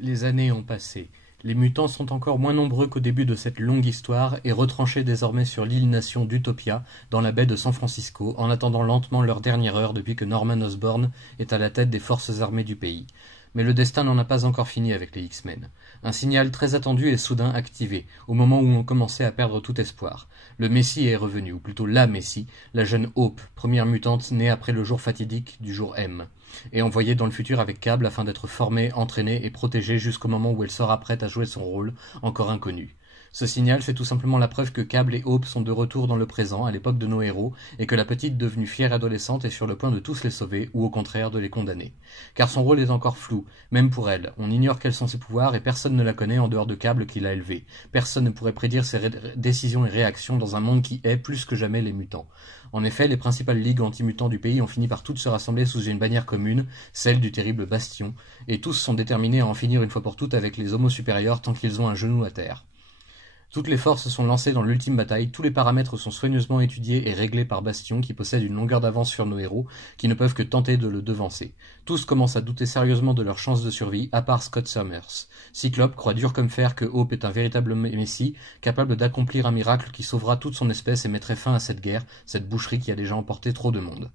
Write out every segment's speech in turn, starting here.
Les années ont passé. Les mutants sont encore moins nombreux qu'au début de cette longue histoire et retranchés désormais sur l'île-nation d'Utopia, dans la baie de San Francisco, en attendant lentement leur dernière heure depuis que Norman Osborn est à la tête des forces armées du pays. Mais le destin n'en a pas encore fini avec les X-Men. Un signal très attendu est soudain activé, au moment où on commençait à perdre tout espoir. Le Messie est revenu, ou plutôt la Messie, la jeune Hope, première mutante née après le jour fatidique du jour M, et envoyée dans le futur avec Cable afin d'être formée, entraînée et protégée jusqu'au moment où elle sera prête à jouer son rôle, encore inconnu. Ce signal fait tout simplement la preuve que Cable et Hope sont de retour dans le présent, à l'époque de nos héros, et que la petite devenue fière adolescente est sur le point de tous les sauver, ou au contraire de les condamner. Car son rôle est encore flou, même pour elle. On ignore quels sont ses pouvoirs et personne ne la connaît en dehors de Cable qui l'a élevée. Personne ne pourrait prédire ses décisions et réactions dans un monde qui hait plus que jamais les mutants. En effet, les principales ligues anti-mutants du pays ont fini par toutes se rassembler sous une bannière commune, celle du terrible Bastion, et tous sont déterminés à en finir une fois pour toutes avec les homos supérieurs tant qu'ils ont un genou à terre. Toutes les forces sont lancées dans l'ultime bataille, tous les paramètres sont soigneusement étudiés et réglés par Bastion, qui possède une longueur d'avance sur nos héros, qui ne peuvent que tenter de le devancer. Tous commencent à douter sérieusement de leurs chances de survie, à part Scott Summers. Cyclope croit dur comme fer que Hope est un véritable messie, capable d'accomplir un miracle qui sauvera toute son espèce et mettrait fin à cette guerre, cette boucherie qui a déjà emporté trop de monde.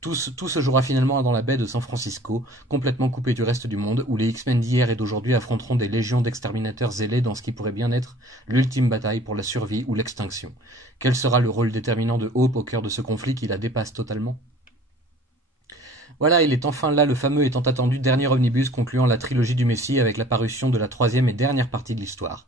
Tout se jouera finalement dans la baie de San Francisco, complètement coupée du reste du monde, où les X-Men d'hier et d'aujourd'hui affronteront des légions d'exterminateurs zélés dans ce qui pourrait bien être l'ultime bataille pour la survie ou l'extinction. Quel sera le rôle déterminant de Hope au cœur de ce conflit qui la dépasse totalement ? Voilà, il est enfin là le fameux et tant attendu dernier omnibus concluant la trilogie du Messie avec la parution de la troisième et dernière partie de l'histoire.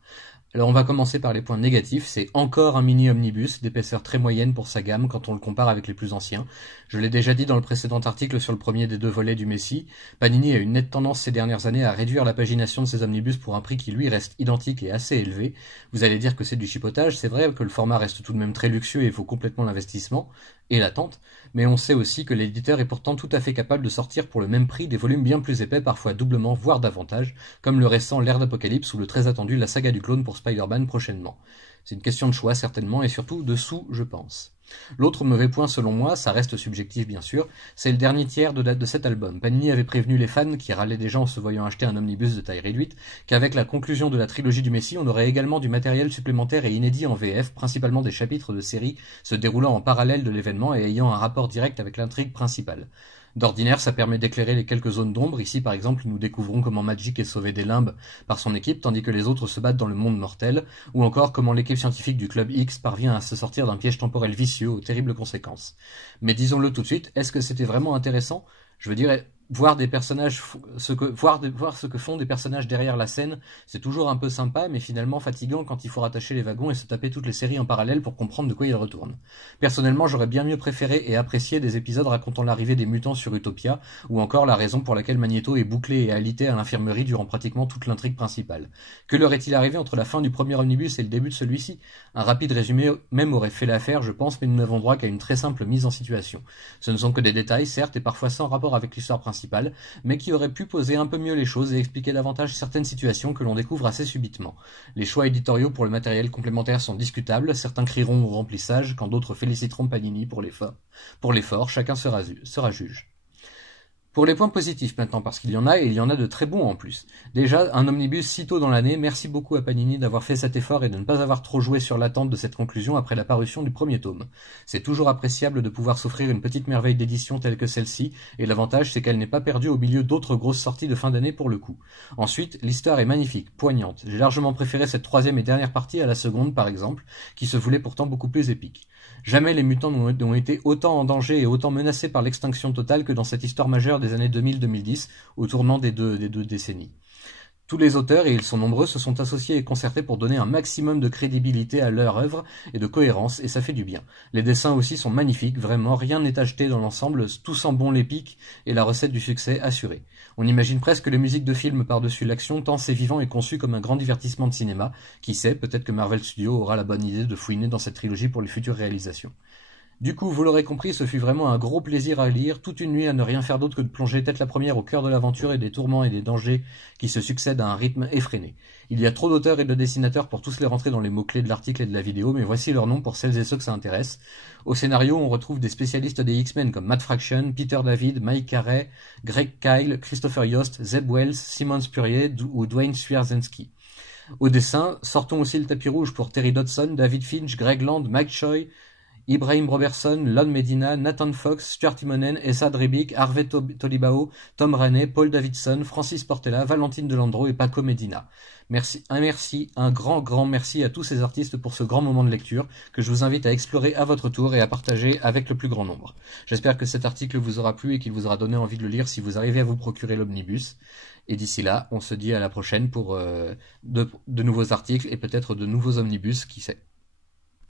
Alors on va commencer par les points négatifs, c'est encore un mini-omnibus d'épaisseur très moyenne pour sa gamme quand on le compare avec les plus anciens. Je l'ai déjà dit dans le précédent article sur le premier des deux volets du Messie, Panini a une nette tendance ces dernières années à réduire la pagination de ses omnibus pour un prix qui lui reste identique et assez élevé. Vous allez dire que c'est du chipotage, c'est vrai que le format reste tout de même très luxueux et il faut complètement l'investissement et l'attente, mais on sait aussi que l'éditeur est pourtant tout à fait capable de sortir pour le même prix des volumes bien plus épais, parfois doublement, voire davantage, comme le récent L'Ère d'Apocalypse ou le très attendu La Saga du Clone pour Spider-Man prochainement. C'est une question de choix certainement, et surtout de sous, je pense. L'autre mauvais point selon moi, ça reste subjectif bien sûr, c'est le dernier tiers de cet album. Panini avait prévenu les fans, qui râlaient déjà en se voyant acheter un omnibus de taille réduite, qu'avec la conclusion de la trilogie du Messie, on aurait également du matériel supplémentaire et inédit en VF, principalement des chapitres de séries se déroulant en parallèle de l'événement et ayant un rapport direct avec l'intrigue principale. D'ordinaire, ça permet d'éclairer les quelques zones d'ombre. Ici, par exemple, nous découvrons comment Magic est sauvé des limbes par son équipe, tandis que les autres se battent dans le monde mortel, ou encore comment l'équipe scientifique du Club X parvient à se sortir d'un piège temporel vicieux aux terribles conséquences. Mais disons-le tout de suite, est-ce que c'était vraiment intéressant ? Je veux dire, voir des personnages, voir ce que font des personnages derrière la scène, c'est toujours un peu sympa, mais finalement fatigant quand il faut rattacher les wagons et se taper toutes les séries en parallèle pour comprendre de quoi ils retournent. Personnellement, j'aurais bien mieux préféré et apprécié des épisodes racontant l'arrivée des mutants sur Utopia, ou encore la raison pour laquelle Magneto est bouclé et alité à l'infirmerie durant pratiquement toute l'intrigue principale. Que leur est-il arrivé entre la fin du premier omnibus et le début de celui-ci ? Un rapide résumé même aurait fait l'affaire, je pense, mais nous n'avons droit qu'à une très simple mise en situation. Ce ne sont que des détails, certes, et parfois sans rapport avec l'histoire principale, mais qui aurait pu poser un peu mieux les choses et expliquer davantage certaines situations que l'on découvre assez subitement. Les choix éditoriaux pour le matériel complémentaire sont discutables, certains crieront au remplissage, quand d'autres féliciteront Panini pour l'effort, chacun sera juge. Pour les points positifs maintenant, parce qu'il y en a, et il y en a de très bons en plus. Déjà, un omnibus si tôt dans l'année, merci beaucoup à Panini d'avoir fait cet effort et de ne pas avoir trop joué sur l'attente de cette conclusion après la parution du premier tome. C'est toujours appréciable de pouvoir s'offrir une petite merveille d'édition telle que celle-ci, et l'avantage c'est qu'elle n'est pas perdue au milieu d'autres grosses sorties de fin d'année pour le coup. Ensuite, l'histoire est magnifique, poignante. J'ai largement préféré cette troisième et dernière partie à la seconde par exemple, qui se voulait pourtant beaucoup plus épique. Jamais les mutants n'ont été autant en danger et autant menacés par l'extinction totale que dans cette histoire majeure des années 2000-2010, au tournant des deux décennies. Tous les auteurs, et ils sont nombreux, se sont associés et concertés pour donner un maximum de crédibilité à leur œuvre et de cohérence, et ça fait du bien. Les dessins aussi sont magnifiques, vraiment, rien n'est acheté dans l'ensemble, tout sent bon l'épique et la recette du succès assurée. On imagine presque les musiques de films par-dessus l'action, tant c'est vivant et conçu comme un grand divertissement de cinéma. Qui sait, peut-être que Marvel Studios aura la bonne idée de fouiner dans cette trilogie pour les futures réalisations. Du coup, vous l'aurez compris, ce fut vraiment un gros plaisir à lire, toute une nuit à ne rien faire d'autre que de plonger tête la première au cœur de l'aventure et des tourments et des dangers qui se succèdent à un rythme effréné. Il y a trop d'auteurs et de dessinateurs pour tous les rentrer dans les mots-clés de l'article et de la vidéo, mais voici leurs noms pour celles et ceux que ça intéresse. Au scénario, on retrouve des spécialistes des X-Men comme Matt Fraction, Peter David, Mike Carey, Greg Kyle, Christopher Yost, Zeb Wells, Simon Spurrier ou Dwayne Swierczynski. Au dessin, sortons aussi le tapis rouge pour Terry Dodson, David Finch, Greg Land, Mike Choi, Ibrahim Robertson, Lon Medina, Nathan Fox, Stuart Timonen, Esad Ribic, Harvey Tolibao, Tom Rainey, Paul Davidson, Francis Portela, Valentine Delandro et Paco Medina. Un grand merci à tous ces artistes pour ce grand moment de lecture que je vous invite à explorer à votre tour et à partager avec le plus grand nombre. J'espère que cet article vous aura plu et qu'il vous aura donné envie de le lire si vous arrivez à vous procurer l'omnibus. Et d'ici là, on se dit à la prochaine pour de nouveaux articles et peut-être de nouveaux omnibus, qui sait.